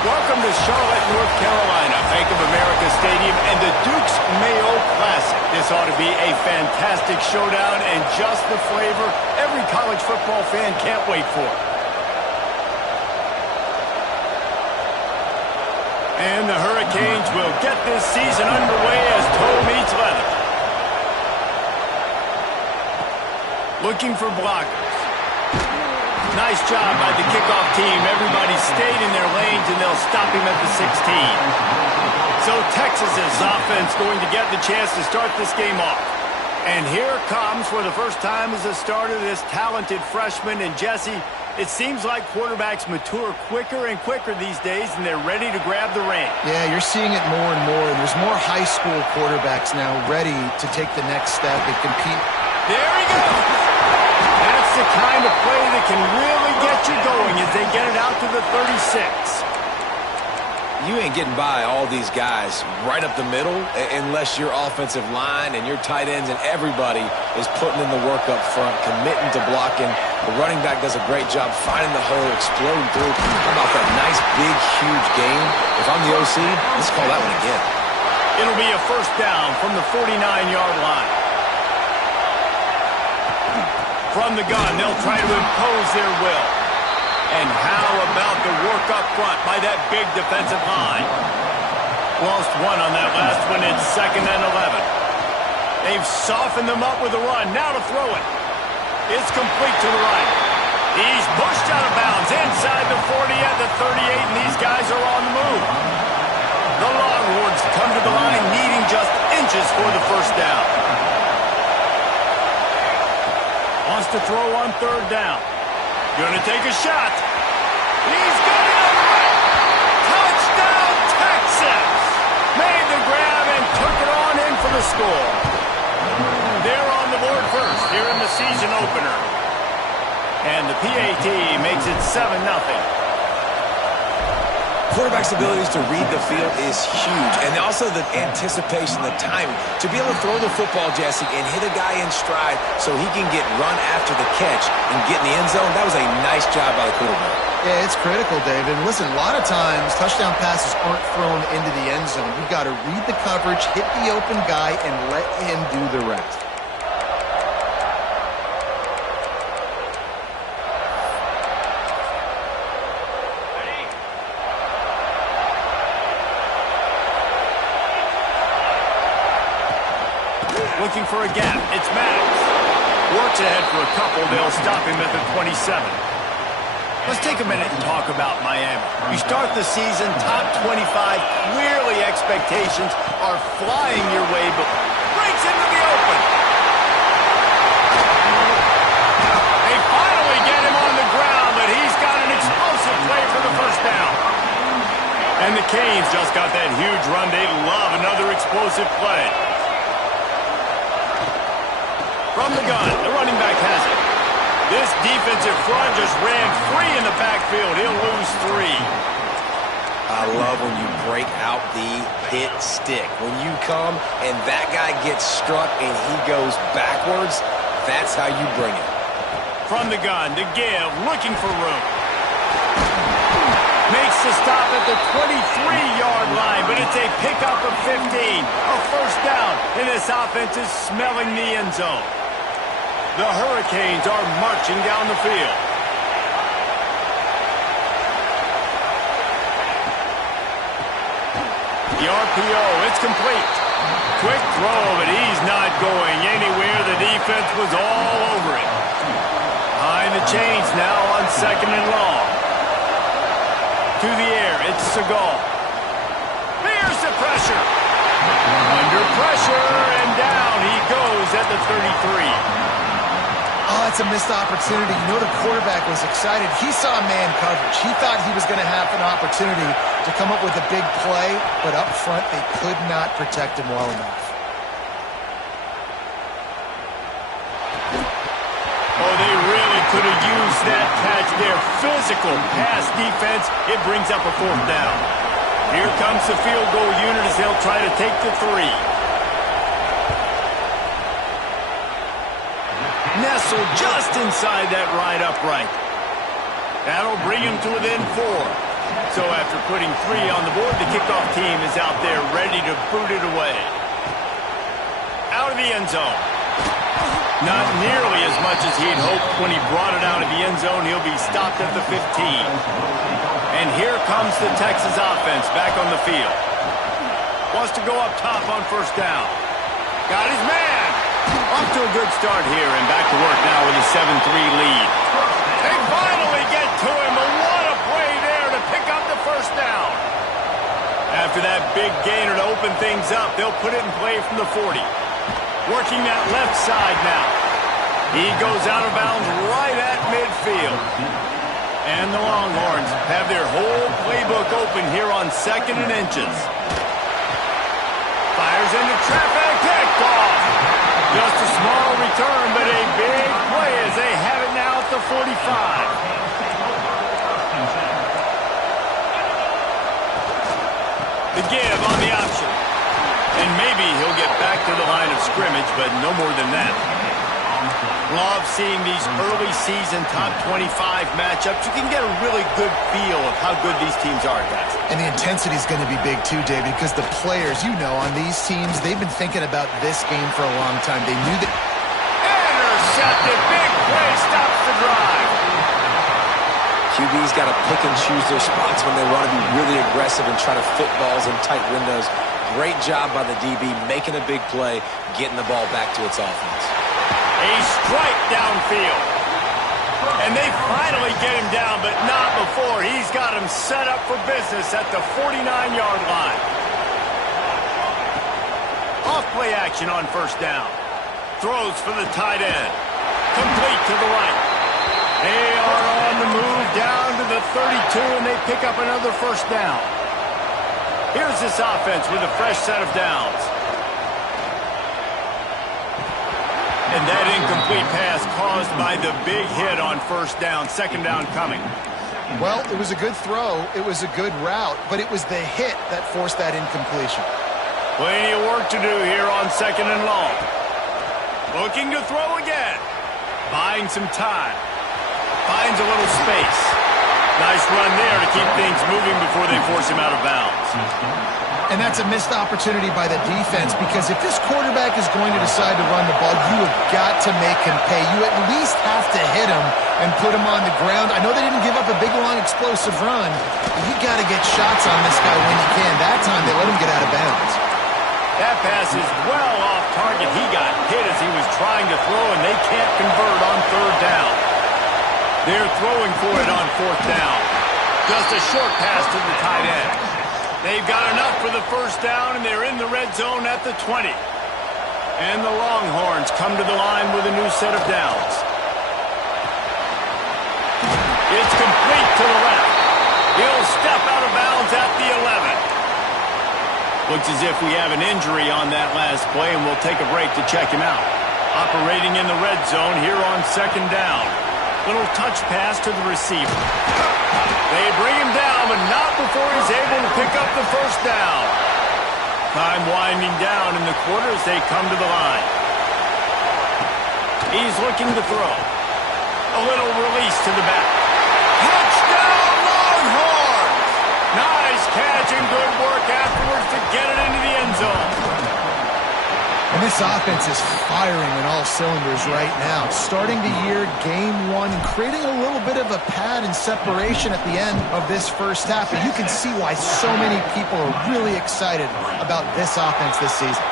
Welcome to Charlotte, North Carolina, Bank of America Stadium, and the Duke's Mayo Classic. This ought to be a fantastic showdown and just the flavor every college football fan can't wait for. And the Hurricanes will get this season underway as toe meets leather. Looking for blockers. Nice job by the kickoff team. Everybody stayed in their lanes, and they'll stop him at the 16. So Texas's offense going to get the chance to start this game off. And here comes, for the first time as a starter, this talented freshman. And Jesse, it seems like quarterbacks mature quicker and quicker these days, and they're ready to grab the reins. Yeah, you're seeing it more and more. And there's more high school quarterbacks now ready to take the next step and compete. There he goes! That's the kind of play that can really get you going as they get it out to the 36. You ain't getting by all these guys right up the middle unless your offensive line and your tight ends and everybody is putting in the work up front, committing to blocking. The running back does a great job finding the hole, exploding through. How about that nice, big, huge game? If I'm the OC, let's call that one again. It'll be a first down from the 49-yard line. From the gun, they'll try to impose their will. And how about the work up front by that big defensive line? Lost one on that last one. It's 2nd and 11. They've softened them up with a run. Now to throw it. It's complete to the right. He's pushed out of bounds inside the 40 at the 38, and these guys are on the move. The Longhorns come to the line needing just inches for the first down. Wants to throw on 3rd down. Going to take a shot. He's got it away. Touchdown, Texas. Made the grab and took it on in for the score. They're on the board first here in the season opener. And the PAT makes it 7-0. Quarterback's abilities to read the field is huge. And also the anticipation, the timing. To be able to throw the football, Jesse, and hit a guy in stride so he can get run after the catch and get in the end zone, that was a nice job by the quarterback. Yeah, it's critical, David. And listen, a lot of times touchdown passes aren't thrown into the end zone. You've got to read the coverage, hit the open guy, and let him do the rest. Looking for a gap. It's Maddox. Works ahead for a couple. They'll stop him at the 27. Let's take a minute and talk about Miami. You start the season top 25. Clearly expectations are flying your way, but breaks into the open. They finally get him on the ground, but he's got an explosive play for the first down. And the Canes just got that huge run. They love another explosive play. From the gun, the running back has it. This defensive front just ran free in the backfield. He'll lose 3. I love when you break out the hit stick. When you come and that guy gets struck and he goes backwards, that's how you bring it. From the gun, to give, looking for room. Makes the stop at the 23-yard line, but it's a pickup of 15. A first down, and this offense is smelling the end zone. The Hurricanes are marching down the field. The RPO, it's complete. Quick throw, but he's not going anywhere. The defense was all over it. Behind the chains now on 2nd and long. To the air, it's Segal. There's the pressure. Under pressure, and down he goes at the 33. Oh, it's a missed opportunity. You know the quarterback was excited. He saw man coverage. He thought he was going to have an opportunity to come up with a big play, but up front they could not protect him well enough. Oh, they really could have used that catch there. Physical pass defense. It brings up a 4th down. Here comes the field goal unit as they'll try to take the 3. Nestled just inside that right upright. That'll bring him to within 4. So after putting 3 on the board, the kickoff team is out there ready to boot it away. Out of the end zone. Not nearly as much as he'd hoped when he brought it out of the end zone. He'll be stopped at the 15. And here comes the Texas offense back on the field. Wants to go up top on first down. Got his man. Off to a good start here and back to work now with a 7-3 lead. They finally get to him, but what a play there to pick up the first down. After that big gainer to open things up, they'll put it in play from the 40. Working that left side now. He goes out of bounds right at midfield. And the Longhorns have their whole playbook open here on 2nd and inches. Fires into traffic, picked off. Just a small return, but a big play as they have it now at the 45. The give on the option. And maybe he'll get back to the line of scrimmage, but no more than that. Love seeing these early season top 25 matchups. You can get a really good feel of how good these teams are, guys. And the intensity is going to be big too, David, because the players, you know, on these teams, they've been thinking about this game for a long time. They knew that. Intercepted. Big play stops the drive. QB's got to pick and choose their spots when they want to be really aggressive and try to fit balls in tight windows. Great job by the DB making a big play, getting the ball back to its offense. A strike downfield. And they finally get him down, but not before. He's got him set up for business at the 49-yard line. Off play action on first down. Throws for the tight end. Complete to the right. They are on the move down to the 32, and they pick up another first down. Here's this offense with a fresh set of downs. And that incomplete pass caused by the big hit on first down. 2nd down coming. Well, it was a good throw. It was a good route, but it was the hit that forced that incompletion. Plenty of work to do here on 2nd and long. Looking to throw again. Buying some time. Finds a little space. Nice run there to keep things moving before they force him out of bounds. And that's a missed opportunity by the defense, because if this quarterback is going to decide to run the ball, you have got to make him pay. You at least have to hit him and put him on the ground. I know they didn't give up a big, long, explosive run, but you got to get shots on this guy when you can. That time, they let him get out of bounds. That pass is well off target. He got hit as he was trying to throw, and they can't convert on 3rd down. They're throwing for it on 4th down. Just a short pass to the tight end. They've got enough for the first down, and they're in the red zone at the 20. And the Longhorns come to the line with a new set of downs. It's complete to the left. He'll step out of bounds at the 11. Looks as if we have an injury on that last play, and we'll take a break to check him out. Operating in the red zone here on 2nd down. Little touch pass to the receiver. They bring him down, but not before he's able to pick up the first down. Time winding down in the quarter as they come to the line. He's looking to throw. A little release to the back. Touchdown, Longhorns! Nice catch and good work afterwards to get it into the end zone. And this offense is firing on all cylinders right now. Starting the year, game 1, and creating a little bit of a pad and separation at the end of this first half. And you can see why so many people are really excited about this offense this season.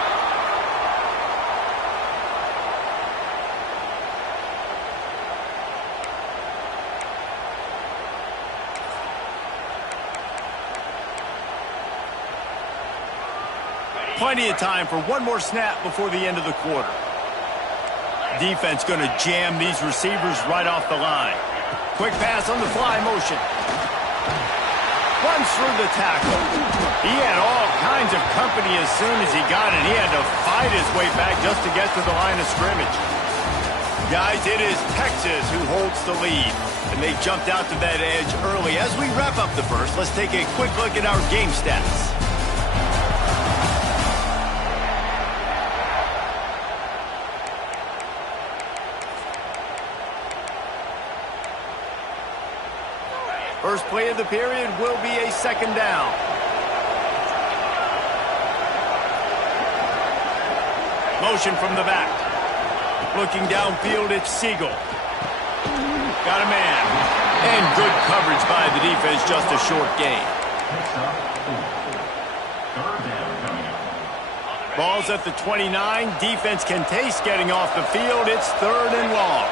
Plenty of time for one more snap before the end of the quarter. Defense going to jam these receivers right off the line. Quick pass on the fly motion. Runs through the tackle. He had all kinds of company as soon as he got it. He had to fight his way back just to get to the line of scrimmage. Guys, it is Texas who holds the lead, and they jumped out to that edge early. As we wrap up the first, let's take a quick look at our game stats. First play of the period will be a second down. Motion from the back. Looking downfield, it's Siegel. Got a man. And good coverage by the defense, just a short gain. Ball's at the 29. Defense can taste getting off the field. It's third and long.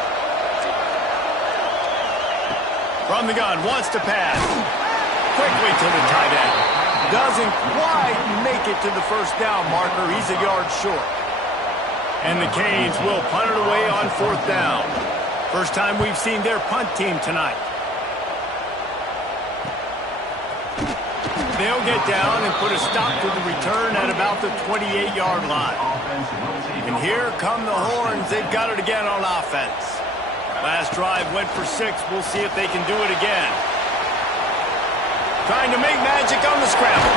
From the gun, wants to pass. Quickly to the tight end. Doesn't quite make it to the first down marker. He's a yard short. And the Canes will punt it away on fourth down. First time we've seen their punt team tonight. They'll get down and put a stop to the return at about the 28-yard line. And here come the horns. They've got it again on offense. Last drive went for 6. We'll see if they can do it again. Trying to make magic on the scramble.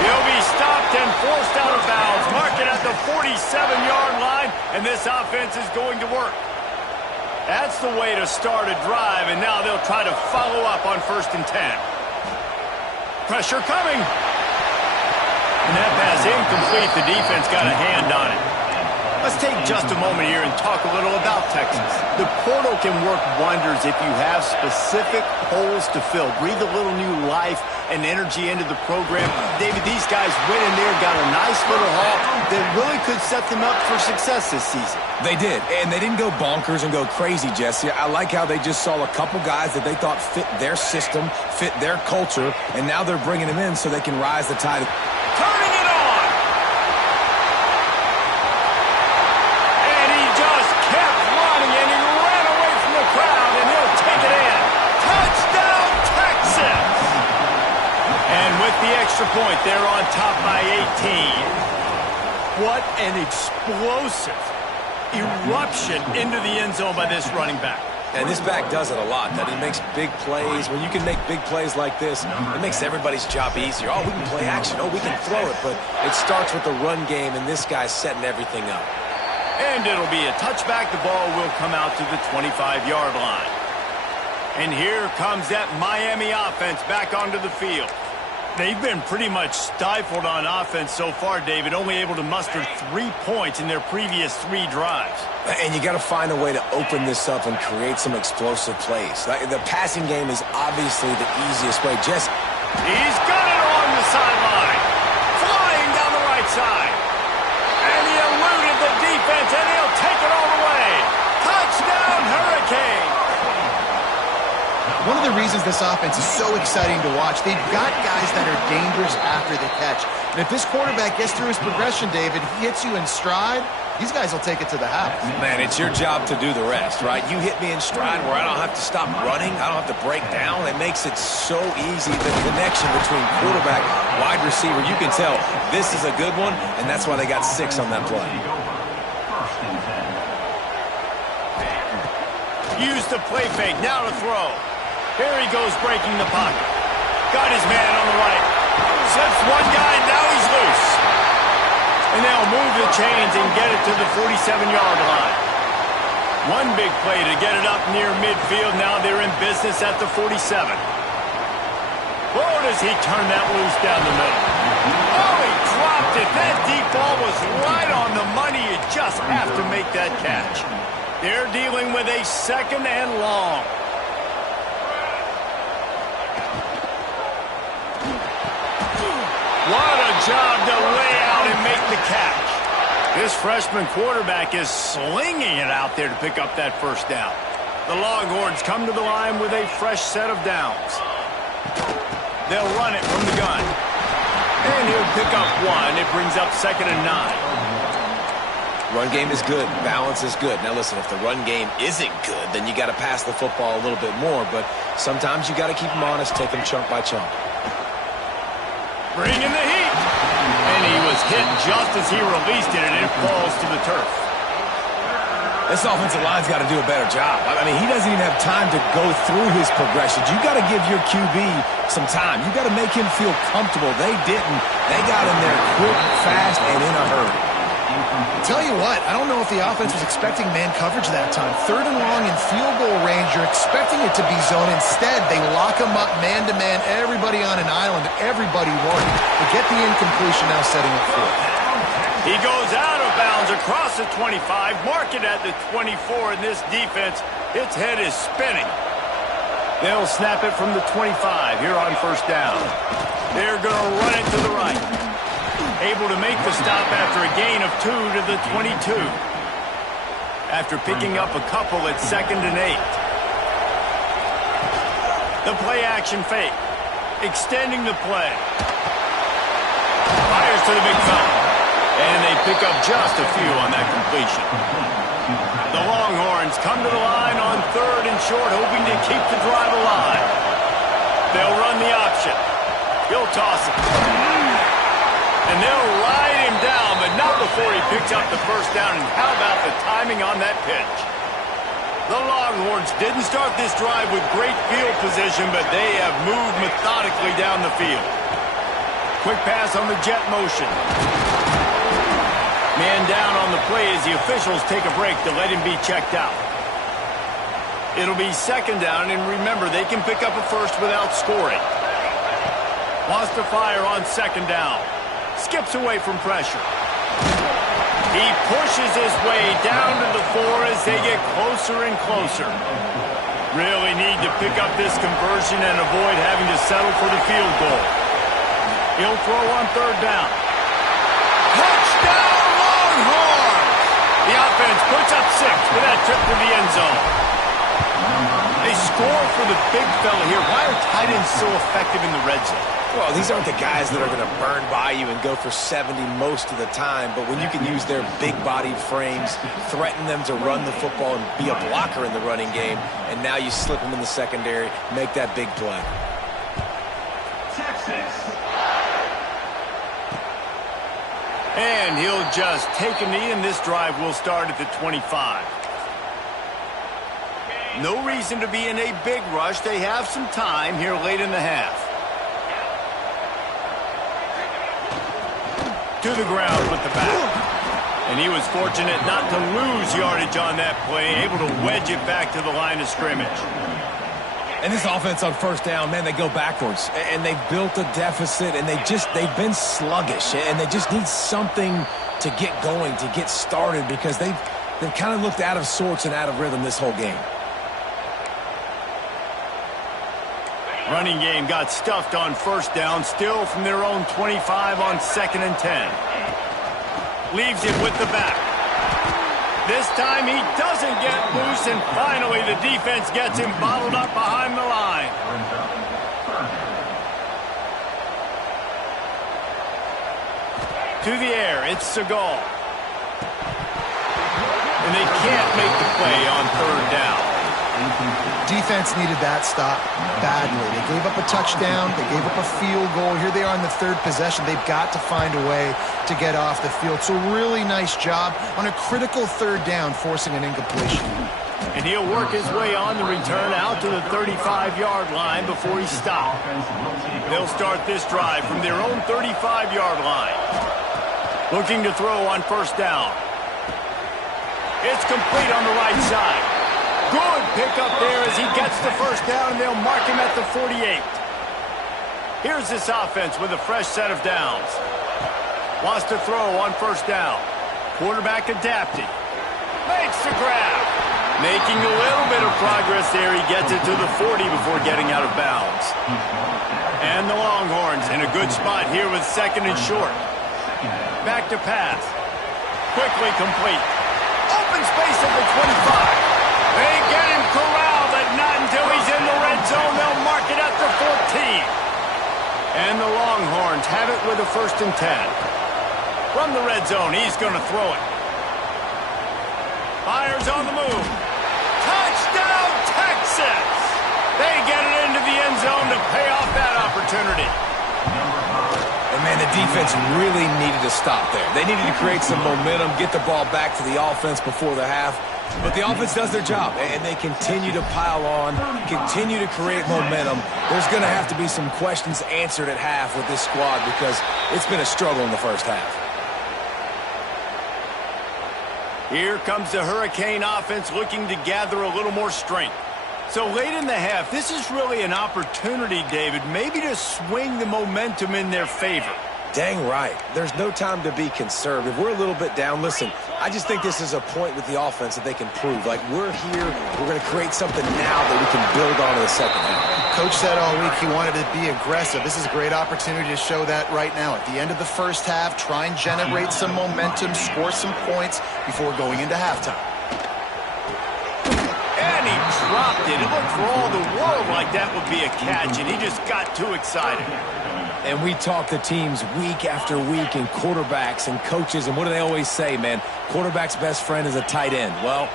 He'll be stopped and forced out of bounds. Mark it at the 47-yard line, and this offense is going to work. That's the way to start a drive, and now they'll try to follow up on 1st and 10. Pressure coming. And that pass incomplete. The defense got a hand on it. Let's take just a moment here and talk a little about Texas. The portal can work wonders if you have specific holes to fill. Breathe a little new life and energy into the program. David, these guys went in there, got a nice little haul that really could set them up for success this season. They did, and they didn't go bonkers and go crazy, Jesse. I like how they just saw a couple guys that they thought fit their system, fit their culture, and now they're bringing them in so they can rise the tide. Turning it on! And he just kept running, and he ran away from the crowd, and he'll take it in. Touchdown, Texas! And with the extra point, they're on top by 18. What an explosive eruption into the end zone by this running back. And this back does it a lot. That he makes big plays. When you can make big plays like this, it makes everybody's job easier. Oh, we can play action. Oh, we can throw it. But it starts with the run game, and this guy's setting everything up. And it'll be a touchback. The ball will come out to the 25-yard line. And here comes that Miami offense back onto the field. They've been pretty much stifled on offense so far, David, only able to muster 3 points in their previous 3 drives. And you got to find a way to open this up and create some explosive plays. The passing game is obviously the easiest way. He's got it on the sideline, flying down the right side. And he eluded the defense, and he'll take it all the way. Touchdown, Hurricane! One of the reasons this offense is so exciting to watch, they've got guys that are dangerous after the catch. And if this quarterback gets through his progression, David, he hits you in stride, these guys will take it to the house. Man, it's your job to do the rest, right? You hit me in stride where I don't have to stop running. I don't have to break down. It makes it so easy. The connection between quarterback, wide receiver, you can tell this is a good one, and that's why they got 6 on that play. Use the play fake, now to throw. Here he goes breaking the pocket. Got his man on the right. Slips one guy, now he's loose. And they'll move the chains and get it to the 47-yard line. One big play to get it up near midfield. Now they're in business at the 47. Oh, does he turn that loose down the middle. Oh, he dropped it. That deep ball was right on the money. You just have to make that catch. They're dealing with a 2nd and long. What a job to lay out and make the catch. This freshman quarterback is slinging it out there to pick up that first down. The Longhorns come to the line with a fresh set of downs. They'll run it from the gun. And he'll pick up 1. It brings up 2nd and 9. Run game is good. Balance is good. Now, listen, if the run game isn't good, then you got to pass the football a little bit more. But sometimes you got to keep them honest, take them chunk by chunk. Bring in the heat. And he was hit just as he released it, and it falls to the turf. This offensive line's got to do a better job. I mean, he doesn't even have time to go through his progressions. You got to give your QB some time. You got to make him feel comfortable. They didn't. They got in there quick, fast, and in a hurry. Tell you what, I don't know if the offense was expecting man coverage that time. 3rd and long in field goal range, you're expecting it to be zone. Instead, they lock them up man-to-man, everybody on an island, everybody won. They get the incompletion, now setting up 4th. He goes out of bounds across the 25, mark it at the 24, and this defense, its head is spinning. They'll snap it from the 25 here on 1st down. They're going to run it to the right. Able to make the stop after a gain of 2 to the 22. After picking up a couple at 2nd and 8. The play action fake. Extending the play. Fires to the big fella. And they pick up just a few on that completion. The Longhorns come to the line on 3rd and short, hoping to keep the drive alive. They'll run the option. He'll toss it. And they'll ride him down, but not before he picks up the 1st down. And how about the timing on that pitch? The Longhorns didn't start this drive with great field position, but they have moved methodically down the field. Quick pass on the jet motion. Man down on the play as the officials take a break to let him be checked out. It'll be 2nd down, and remember, they can pick up a 1st without scoring. Wants to fire on 2nd down. Skips away from pressure. He pushes his way down to the 4 as they get closer and closer. Really need to pick up this conversion and avoid having to settle for the field goal. He'll throw on 3rd down. Touchdown, Longhorns! The offense puts up 6 with that trip to the end zone. They score for the big fella here. Why are tight ends so effective in the red zone? Well, these aren't the guys that are going to burn by you and go for 70 most of the time, but when you can use their big-bodied frames, threaten them to run the football and be a blocker in the running game, and now you slip them in the secondary, make that big play. Texas. And he'll just take a knee, and this drive will start at the 25. No reason to be in a big rush. They have some time here late in the half. To the ground with the back. And he was fortunate not to lose yardage on that play, able to wedge it back to the line of scrimmage. And this offense on 1st down, man, they go backwards. And they built a deficit, and they've been sluggish. And they just need something to get going, to get started, because they've kind of looked out of sorts and out of rhythm this whole game. Running game got stuffed on 1st down, still from their own 25 on 2nd and 10. Leaves it with the back. This time he doesn't get loose, and finally the defense gets him bottled up behind the line. To the air, it's Segal. And they can't make the play on 3rd down. Defense needed that stop badly. They gave up a touchdown. They gave up a field goal. Here they are in the 3rd possession. They've got to find a way to get off the field. So really nice job on a critical 3rd down, forcing an incompletion. And he'll work his way on the return out to the 35-yard line before he stopped. They'll start this drive from their own 35-yard line. Looking to throw on 1st down. It's complete on the right side. Good pickup there as he gets the 1st down, and they'll mark him at the 48. Here's this offense with a fresh set of downs. Wants to throw on 1st down. Quarterback adapting. Makes the grab. Making a little bit of progress there. He gets it to the 40 before getting out of bounds. And the Longhorns in a good spot here with 2nd and short. Back to pass. Quickly complete. Open space at the 25. They get him corralled, but not until he's in the red zone. They'll mark it at the 14. And the Longhorns have it with a 1st and 10. From the red zone, he's going to throw it. Fires on the move. Touchdown, Texas! They get it into the end zone to pay off that opportunity. And, man, the defense really needed to stop there. They needed to create some momentum, get the ball back to the offense before the half. But the offense does their job, and they continue to pile on, continue to create momentum. There's going to have to be some questions answered at half with this squad because it's been a struggle in the 1st half. Here comes the Hurricane offense looking to gather a little more strength. So late in the half, this is really an opportunity, David, maybe to swing the momentum in their favor. Dang right. There's no time to be conservative. We're a little bit down. Listen, I just think this is a point with the offense that they can prove. Like, we're here, we're going to create something now that we can build on in the second half. Coach said all week he wanted to be aggressive. This is a great opportunity to show that right now. At the end of the first half, try and generate some momentum, score some points before going into halftime. And he dropped it. It looked for all the world like that would be a catch, and he just got too excited. And we talk to teams week after week and quarterbacks and coaches, and what do they always say, man? Quarterback's best friend is a tight end. Well,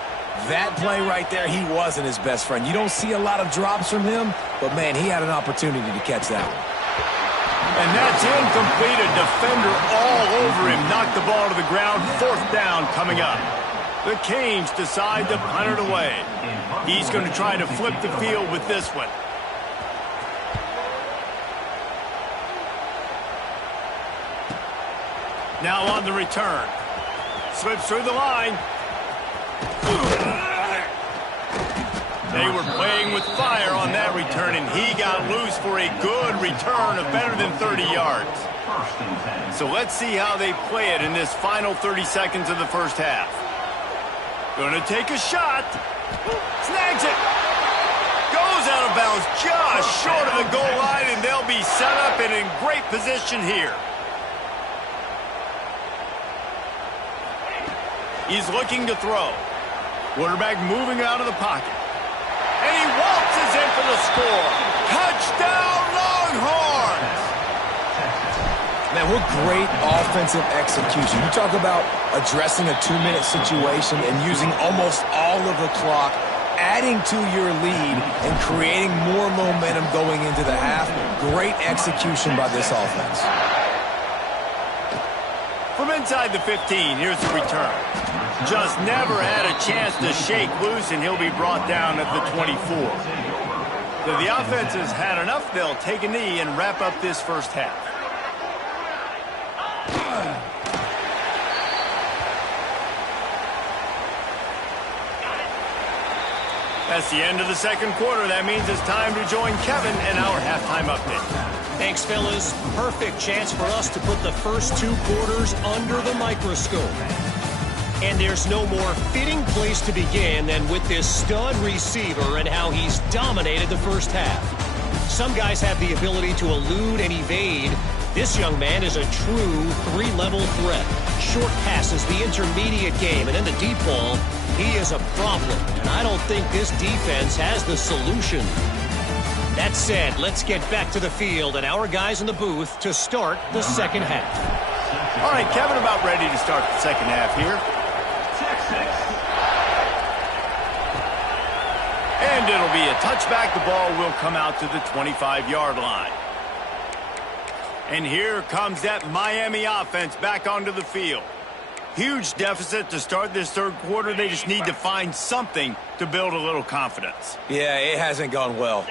that play right there, he wasn't his best friend. You don't see a lot of drops from him, but, man, he had an opportunity to catch that one. And that's incomplete. A defender all over him. Knocked the ball to the ground. 4th down coming up. The Canes decide to punt it away. He's going to try to flip the field with this one. Now on the return. Slips through the line. They were playing with fire on that return, and he got loose for a good return of better than 30 yards. So let's see how they play it in this final 30 seconds of the first half. Gonna take a shot. Snags it. Goes out of bounds just short of the goal line, and they'll be set up and in great position here. He's looking to throw. Quarterback moving out of the pocket. And he waltzes in for the score. Touchdown, Longhorns! Man, what great offensive execution. You talk about addressing a 2-minute situation and using almost all of the clock, adding to your lead and creating more momentum going into the half. Great execution by this offense. From inside the 15, here's the return. Just never had a chance to shake loose, and he'll be brought down at the 24. So the offense has had enough. They'll take a knee and wrap up this first half. That's the end of the second quarter. That means it's time to join Kevin in our halftime update. Thanks, fellas. Perfect chance for us to put the first 2 quarters under the microscope. And there's no more fitting place to begin than with this stud receiver and how he's dominated the first half. Some guys have the ability to elude and evade. This young man is a true 3-level threat. Short passes, the intermediate game, and in the deep ball, he is a problem. And I don't think this defense has the solution. That said, let's get back to the field and our guys in the booth to start the second half. All right, Kevin, about ready to start the second half here. And it'll be a touchback. The ball will come out to the 25-yard line. And here comes that Miami offense back onto the field. Huge deficit to start this third quarter. They just need to find something to build a little confidence. Yeah, it hasn't gone well.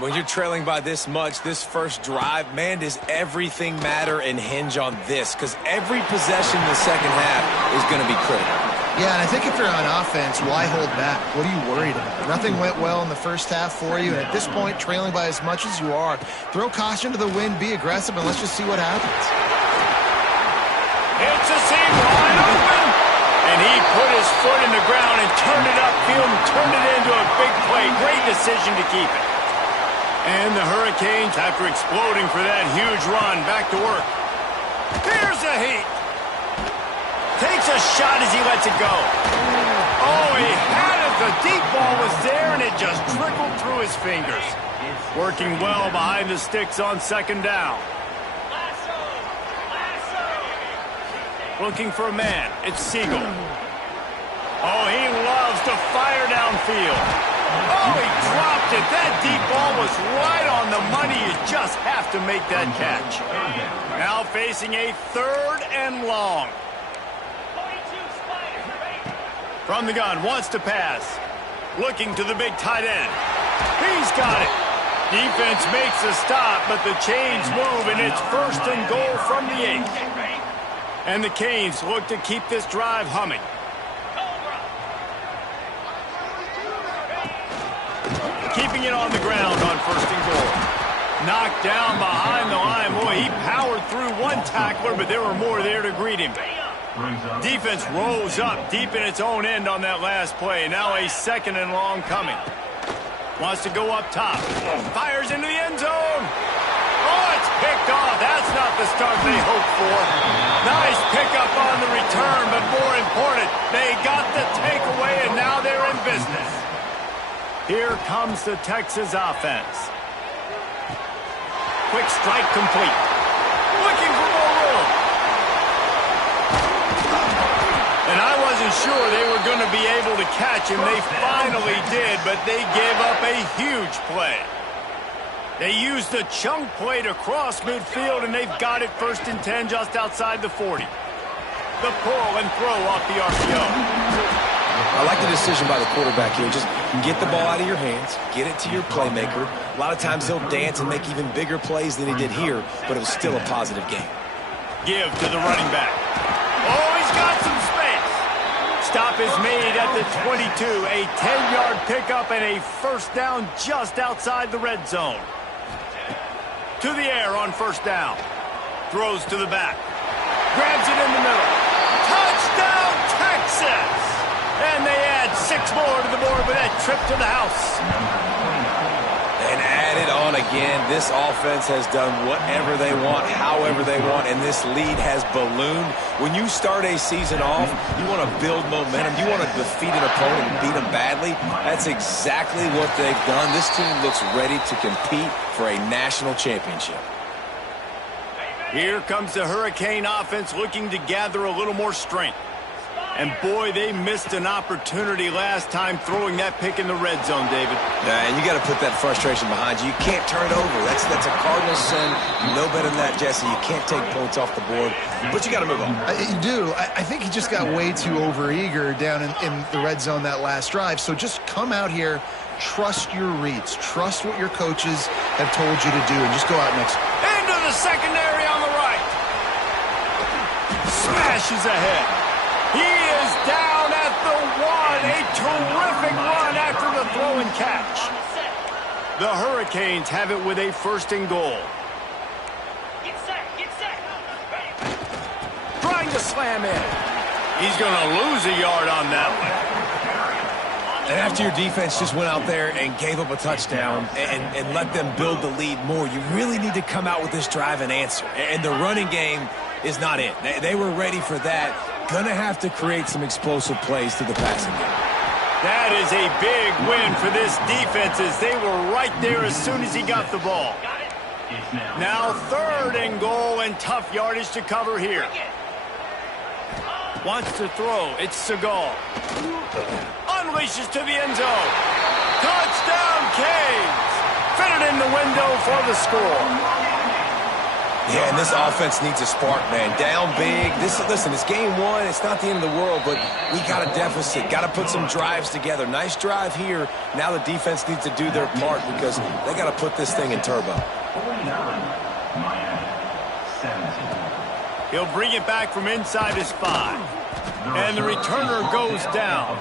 When you're trailing by this much, this first drive, man, does everything matter and hinge on this? Because every possession in the second half is going to be critical. Yeah, and I think if you're on offense, why hold back? What are you worried about? Nothing went well in the first half for you, and at this point, trailing by as much as you are, throw caution to the wind, be aggressive, and let's just see what happens. It's a seam wide open, and he put his foot in the ground and turned it upfield and turned it into a big play. Great decision to keep it. And the Hurricanes, after exploding for that huge run, back to work. Here's a heat. Takes a shot as he lets it go. Oh, he had it. The deep ball was there, and it just trickled through his fingers. Working well behind the sticks on second down. Looking for a man. It's Siegel. Oh, he loves to fire downfield. Oh, he dropped it. That deep ball was right on the money. You just have to make that catch. Now facing a 3rd and long. From the gun, wants to pass. Looking to the big tight end. He's got it. Defense makes a stop, but the chains move, and it's 1st and goal from the 8. And the Canes look to keep this drive humming. keeping it on the ground on 1st and goal. Knocked down behind the line. Boy, he powered through one tackler, but there were more there to greet him. Defense rose up deep in its own end on that last play. Now a 2nd and long coming. Wants to go up top. Fires into the end zone. Oh, it's picked off. That's not the start they hoped for. Nice pickup on the return, but more important, they got the takeaway, and now they're in business. Here comes the Texas offense. Quick strike complete. Looking for more room. And I wasn't sure they were going to be able to catch him. They finally did, but they gave up a huge play. They used the chunk play to cross midfield, and they've got it 1st and 10 just outside the 40. The pull and throw off the RPO. I like the decision by the quarterback here. Just get the ball out of your hands, get it to your playmaker. A lot of times he'll dance and make even bigger plays than he did here, but it was still a positive game. Give to the running back. Oh, he's got some space. Stop is made at the 22. A 10-yard pickup and a 1st down just outside the red zone. To the air on 1st down. Throws to the back. Grabs it in the middle. Touchdown, Texas! And they add 6 more to the board with that trip to the house. And add it on again. This offense has done whatever they want, however they want, and this lead has ballooned. When you start a season off, you want to build momentum. You want to defeat an opponent and beat them badly. That's exactly what they've done. This team looks ready to compete for a national championship. Here comes the Hurricane offense looking to gather a little more strength. And, boy, they missed an opportunity last time throwing that pick in the red zone, David. Yeah, and you got to put that frustration behind you. You can't turn it over. That's a Cardinals sin. You know better than that, Jesse. You can't take points off the board, but you got to move on. You do. I think he just got way too overeager down in the red zone that last drive. So just come out here, trust your reads, trust what your coaches have told you to do, and just go out and execute. Into the secondary on the right. Smashes ahead. He is down at the 1. A terrific run after the throw and catch. The Hurricanes have it with a 1st and goal. Get set. Trying to slam in. He's going to lose a yard on that one. And after your defense just went out there and gave up a touchdown and let them build the lead more, you really need to come out with this drive and answer. And the running game is not it. They were ready for that. Gonna have to create some explosive plays to the passing game. That is a big win for this defense as they were right there as soon as he got the ball. Now 3rd and goal and tough yardage to cover here. Wants to throw. It's Segal. Unleashes to the end zone. Touchdown, Canes. Fitted in the window for the score. Yeah, and this offense needs a spark, man. Down big. Listen, it's game 1. It's not the end of the world, but we got a deficit. Got to put some drives together. Nice drive here. Now the defense needs to do their part because they got to put this thing in turbo. He'll bring it back from inside his 5. And the returner goes down.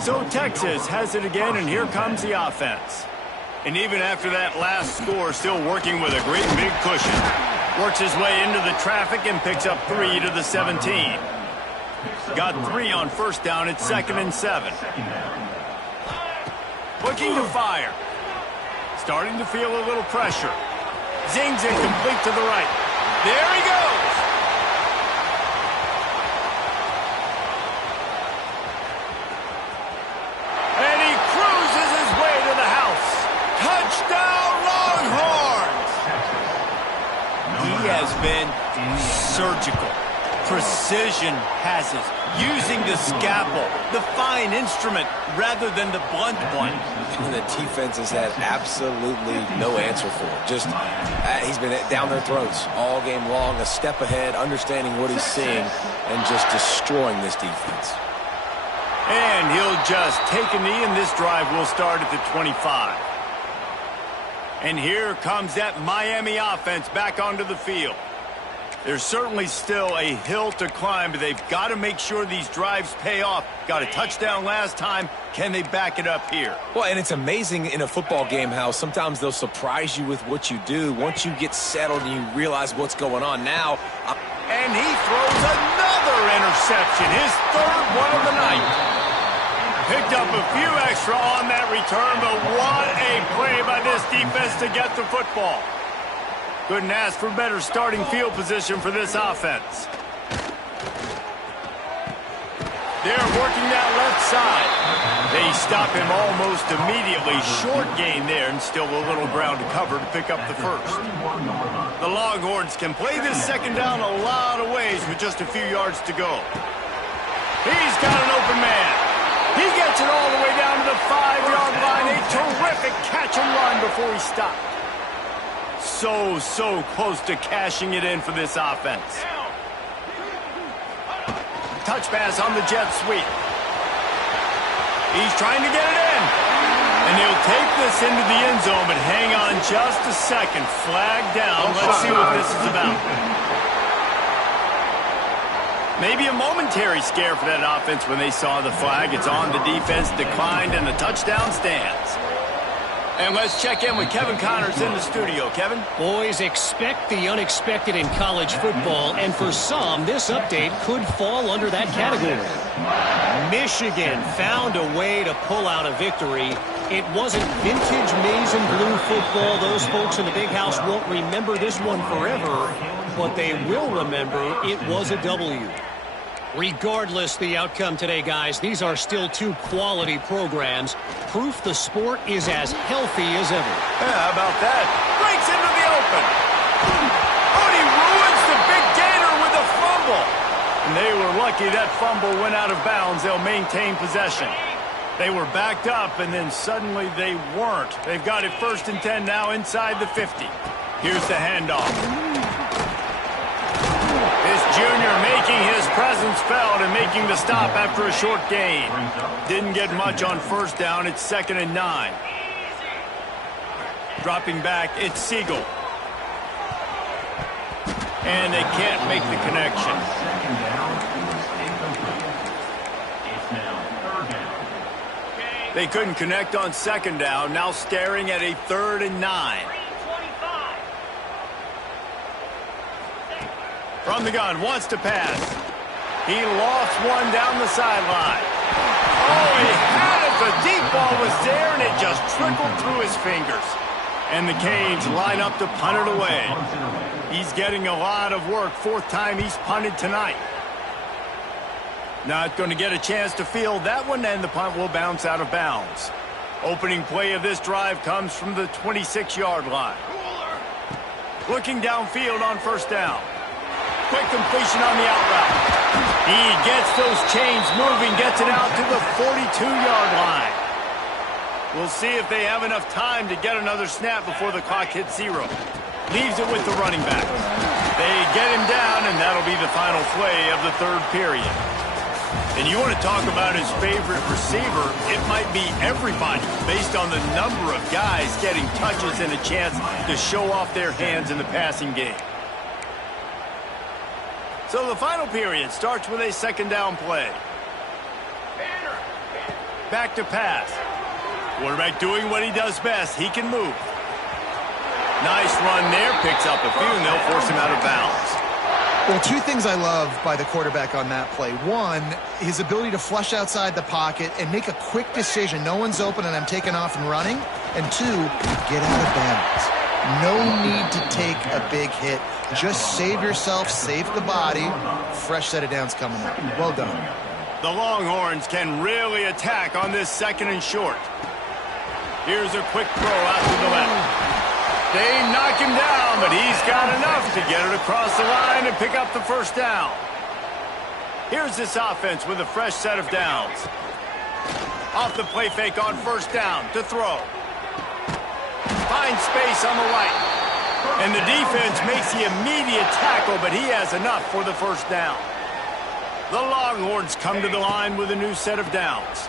So Texas has it again, and here comes the offense. And even after that last score, still working with a great big cushion. Works his way into the traffic and picks up 3 to the 17. Got 3 on 1st down. It's 2nd and 7. Looking to fire. Starting to feel a little pressure. Zings it complete to the right. There he goes. And he cruises his way to the house. Touchdown, Longhorns! He has been surgical. Precision passes. Using the scalpel, the fine instrument, rather than the blunt one. And the defense has had absolutely no answer for it. Just, he's been down their throats all game long, a step ahead, understanding what he's seeing, and just destroying this defense. And he'll just take a knee, and this drive will start at the 25. And here comes that Miami offense back onto the field. There's certainly still a hill to climb, but they've got to make sure these drives pay off. Got a touchdown last time. Can they back it up here? Well, and it's amazing in a football game how sometimes they'll surprise you with what you do. Once you get settled and you realize what's going on now. And he throws another interception, his third one of the night. Picked up a few extra on that return, but what a play by this defense to get the football. Couldn't ask for better starting field position for this offense. They're working that left side. They stop him almost immediately. Short gain there, and still a little ground to cover to pick up the first. The Longhorns can play this second down a lot of ways with just a few yards to go. He's got an open man. He gets it all the way down to the 5-yard line. A terrific catch and run before he stopped. So close to cashing it in for this offense. Touch pass on the jet sweep. He's trying to get it in. And he'll take this into the end zone, but hang on just a second. Flag down. Let's see what this is about. Maybe a momentary scare for that offense when they saw the flag. It's on the defense, declined, and the touchdown stands. And let's check in with Kevin Connors in the studio. Kevin? Boys, expect the unexpected in college football, and for some, this update could fall under that category. Michigan found a way to pull out a victory. It wasn't vintage maize and blue football. Those folks in the big house won't remember this one forever, but they will remember it was a W. Regardless the outcome today, guys, these are still two quality programs. Proof the sport is as healthy as ever. Yeah, how about that? Breaks into the open. Oh, and he ruins the big gator with a fumble. And they were lucky that fumble went out of bounds. They'll maintain possession. They were backed up, and then suddenly they weren't. They've got it 1st and 10 now inside the 50. Here's the handoff. This junior making his presence felt and making the stop after a short gain. Didn't get much on 1st down. It's 2nd and 9. Dropping back, it's Siegel. And they can't make the connection. They couldn't connect on 2nd down. Now staring at a 3rd and 9. From the gun, wants to pass. He lost one down the sideline. Oh, he had it. The deep ball was there, and it just trickled through his fingers. And the Canes line up to punt it away. He's getting a lot of work. 4th time he's punted tonight. Not going to get a chance to field that one, and the punt will bounce out of bounds. Opening play of this drive comes from the 26-yard line. Looking downfield on 1st down. Quick completion on the out route. He gets those chains moving, gets it out to the 42-yard line. We'll see if they have enough time to get another snap before the clock hits 0. Leaves it with the running back. They get him down, and that'll be the final play of the 3rd period. And you want to talk about his favorite receiver, it might be everybody based on the number of guys getting touches and a chance to show off their hands in the passing game. So the final period starts with a 2nd down play. Back to pass. Quarterback doing what he does best. He can move. Nice run there. Picks up a few, and they'll force him out of bounds. Well, 2 things I love by the quarterback on that play. 1, his ability to flush outside the pocket and make a quick decision. No one's open, and I'm taking off and running. And 2, get out of bounds. No need to take a big hit. Just save yourself, save the body. Fresh set of downs coming up. Well done. The Longhorns can really attack on this 2nd and short. Here's a quick throw out to the left. They knock him down, but he's got enough to get it across the line and pick up the 1st down. Here's this offense with a fresh set of downs. Off the play fake on 1st down to throw. Finds space on the right. And the defense makes the immediate tackle, but he has enough for the 1st down. The Longhorns come to the line with a new set of downs.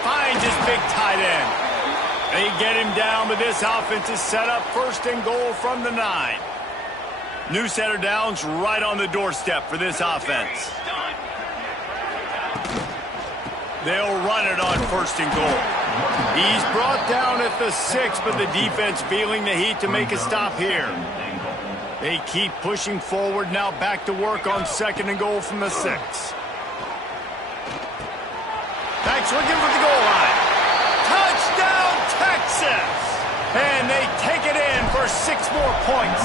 Finds his big tight end. They get him down, but this offense is set up 1st and goal from the 9. New set of downs right on the doorstep for this offense. They'll run it on 1st and goal. He's brought down at the 6, but the defense feeling the heat to make a stop here. They keep pushing forward, now back to work on 2nd and goal from the 6. Backs looking for the goal line. Touchdown, Texas! And they take it in for 6 more points.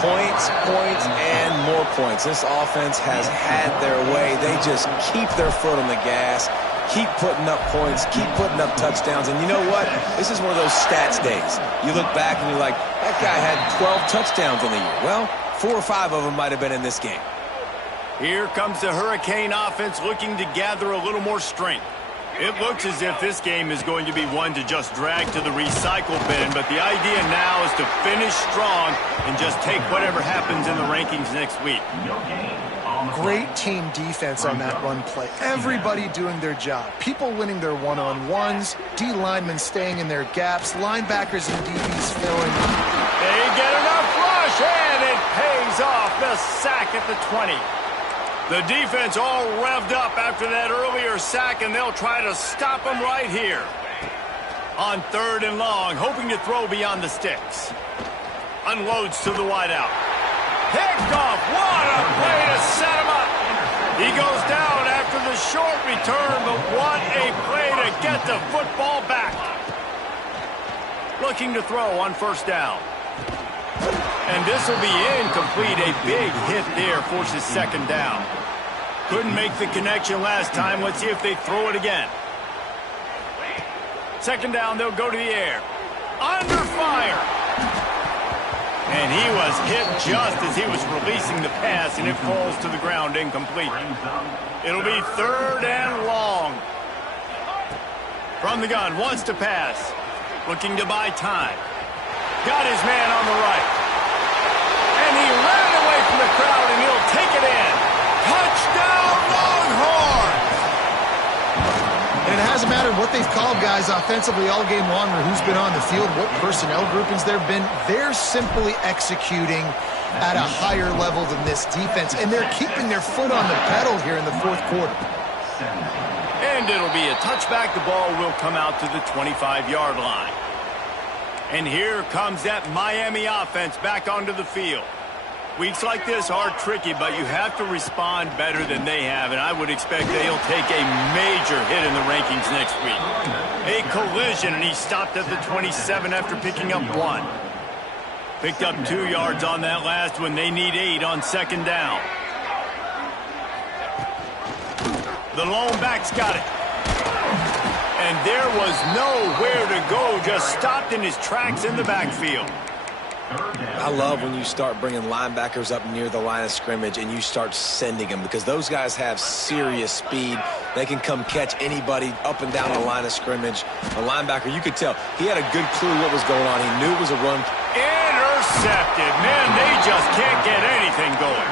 Points, and more points. This offense has had their way. They just keep their foot on the gas, keep putting up points, keep putting up touchdowns. And you know what? This is one of those stats days. You look back and you're like, that guy had 12 touchdowns in the year. Well, 4 or 5 of them might have been in this game. Here comes the Hurricane offense looking to gather a little more strength. It looks as if this game is going to be one to just drag to the recycle bin, but the idea now is to finish strong and just take whatever happens in the rankings next week. Great team defense on that run play. Everybody doing their job. People winning their one-on-ones, D linemen staying in their gaps, linebackers and DBs filling. They get enough rush, and it pays off. The sack at the 20. The defense all revved up after that earlier sack, and they'll try to stop them right here. On 3rd and long, hoping to throw beyond the sticks. Unloads to the wideout. Picked off. What a play to set him up. He goes down after the short return, but what a play to get the football back. Looking to throw on 1st down. And this will be incomplete. A big hit there forces 2nd down. Couldn't make the connection last time. Let's see if they throw it again. 2nd down, they'll go to the air. Under fire. And he was hit just as he was releasing the pass, and it falls to the ground incomplete. It'll be 3rd and long. From the gun, wants to pass. Looking to buy time. Got his man on the right. And he ran away from the crowd, and he'll take it in. Touchdown, Longhorns! And it hasn't mattered what they've called guys offensively all game long or who's been on the field, what personnel groupings there have been. They're simply executing at a higher level than this defense, and they're keeping their foot on the pedal here in the 4th quarter. And it'll be a touchback. The ball will come out to the 25-yard line. And here comes that Miami offense back onto the field. Weeks like this are tricky, but you have to respond better than they have, and I would expect they'll take a major hit in the rankings next week. A collision, and he stopped at the 27 after picking up 1. Picked up 2 yards on that last one. They need 8 on 2nd down. The lone back's got it. And there was nowhere to go, just stopped in his tracks in the backfield. I love when you start bringing linebackers up near the line of scrimmage and you start sending them, because those guys have serious speed. They can come catch anybody up and down the line of scrimmage. A linebacker, you could tell, he had a good clue what was going on. He knew it was a run. Intercepted. Man, they just can't get anything going.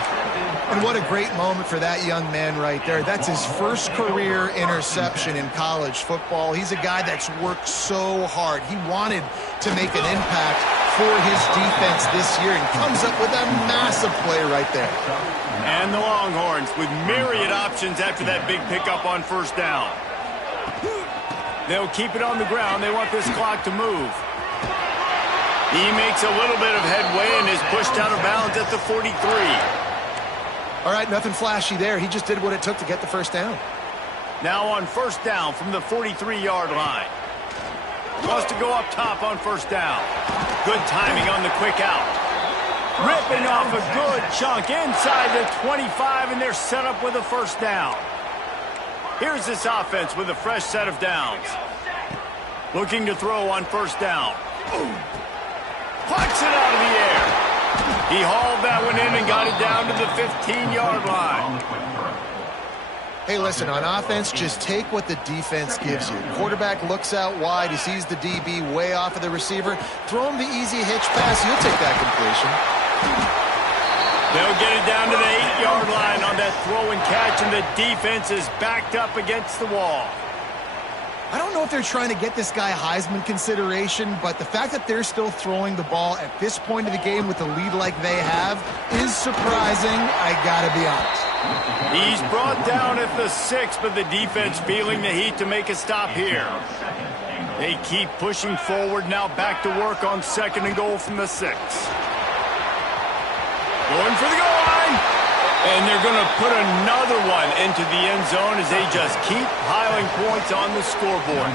And what a great moment for that young man right there. That's his first career interception in college football. He's a guy that's worked so hard. He wanted to make an impact for his defense this year and comes up with a massive play right there. And the Longhorns with myriad options after that big pickup on 1st down. They'll keep it on the ground. They want this clock to move. He makes a little bit of headway and is pushed out of bounds at the 43. All right, nothing flashy there. He just did what it took to get the 1st down. Now on 1st down from the 43-yard line. Wants to go up top on 1st down. Good timing on the quick out. Ripping off a good chunk inside the 25, and they're set up with a 1st down. Here's this offense with a fresh set of downs. Looking to throw on 1st down. Plucks it out of the air. He hauled that one in and got it down to the 15-yard line. Hey, listen, on offense, just take what the defense gives you. Quarterback looks out wide. He sees the DB way off of the receiver. Throw him the easy hitch pass. You'll take that completion. They'll get it down to the 8-yard line on that throw and catch, and the defense is backed up against the wall. I don't know if they're trying to get this guy Heisman consideration, but the fact that they're still throwing the ball at this point of the game with a lead like they have is surprising, I gotta be honest. He's brought down at the 6, but the defense feeling the heat to make a stop here. They keep pushing forward, now back to work on 2nd and goal from the 6. Going for the goal line. And they're going to put another one into the end zone as they just keep piling points on the scoreboard.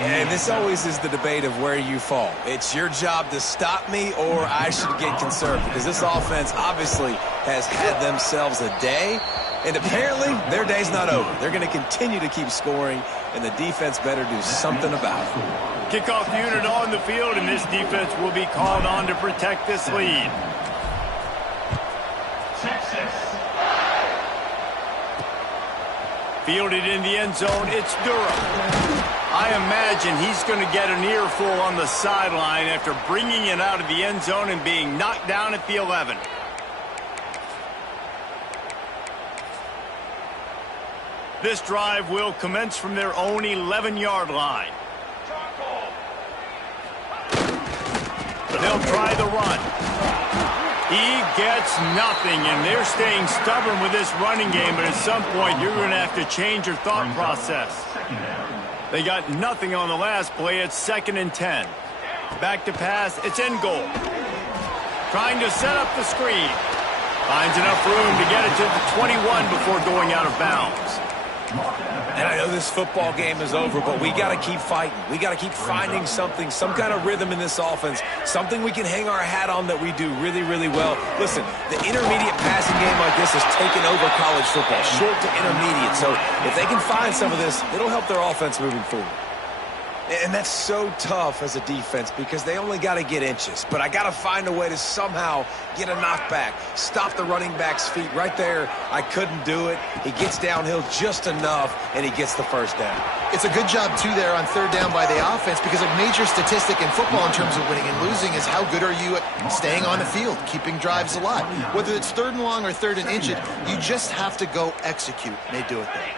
And this always is the debate of where you fall. It's your job to stop me, or I should get conservative, because this offense obviously has had themselves a day, and apparently their day's not over. They're going to continue to keep scoring, and the defense better do something about it. Kickoff unit on the field, and this defense will be called on to protect this lead. Fielded in the end zone, it's Durham. I imagine he's going to get an earful on the sideline after bringing it out of the end zone and being knocked down at the 11. This drive will commence from their own 11-yard line. They'll try the run. He gets nothing, and they're staying stubborn with this running game, but at some point you're going to have to change your thought process. They got nothing on the last play. It's 2nd and 10. Back to pass. It's in goal. Trying to set up the screen. Finds enough room to get it to the 21 before going out of bounds. And I know this football game is over, but we got to keep fighting. We got to keep finding something, some kind of rhythm in this offense, something we can hang our hat on that we do really, really well. Listen, the intermediate passing game like this has taken over college football, short to intermediate. So if they can find some of this, it'll help their offense moving forward. And that's so tough as a defense because they only got to get inches. But I got to find a way to somehow get a knockback, stop the running back's feet right there. I couldn't do it. He gets downhill just enough, and he gets the first down. It's a good job, too, there on 3rd down by the offense because a major statistic in football in terms of winning and losing is how good are you at staying on the field, keeping drives alive. Whether it's 3rd and long or 3rd and inches, you just have to go execute. And they do it there.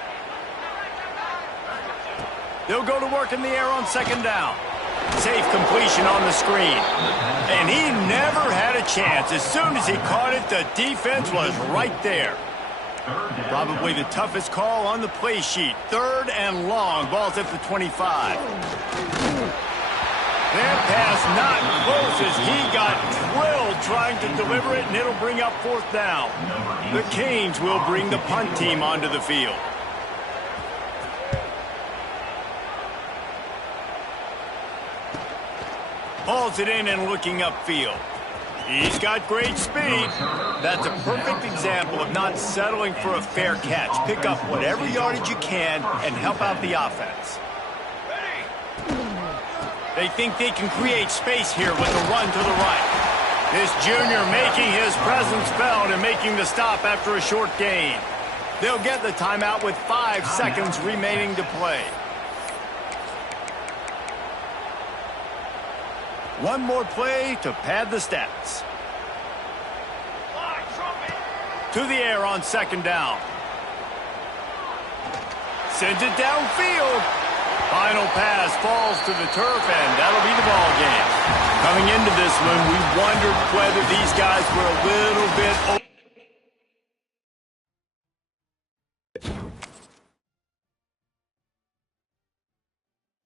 They'll go to work in the air on 2nd down. Safe completion on the screen. And he never had a chance. As soon as he caught it, the defense was right there. Probably the toughest call on the play sheet. 3rd and long. Ball's at the 25. That pass not close as he got drilled trying to deliver it, and it'll bring up 4th down. The Canes will bring the punt team onto the field. Hauls it in and looking upfield. He's got great speed. That's a perfect example of not settling for a fair catch. Pick up whatever yardage you can and help out the offense. They think they can create space here with the run to the right. This junior making his presence felt and making the stop after a short gain. They'll get the timeout with 5 seconds remaining to play. One more play to pad the stats. To the air on 2nd down. Sends it downfield. Final pass falls to the turf, and that'll be the ball game. Coming into this one, we wondered whether these guys were a little bit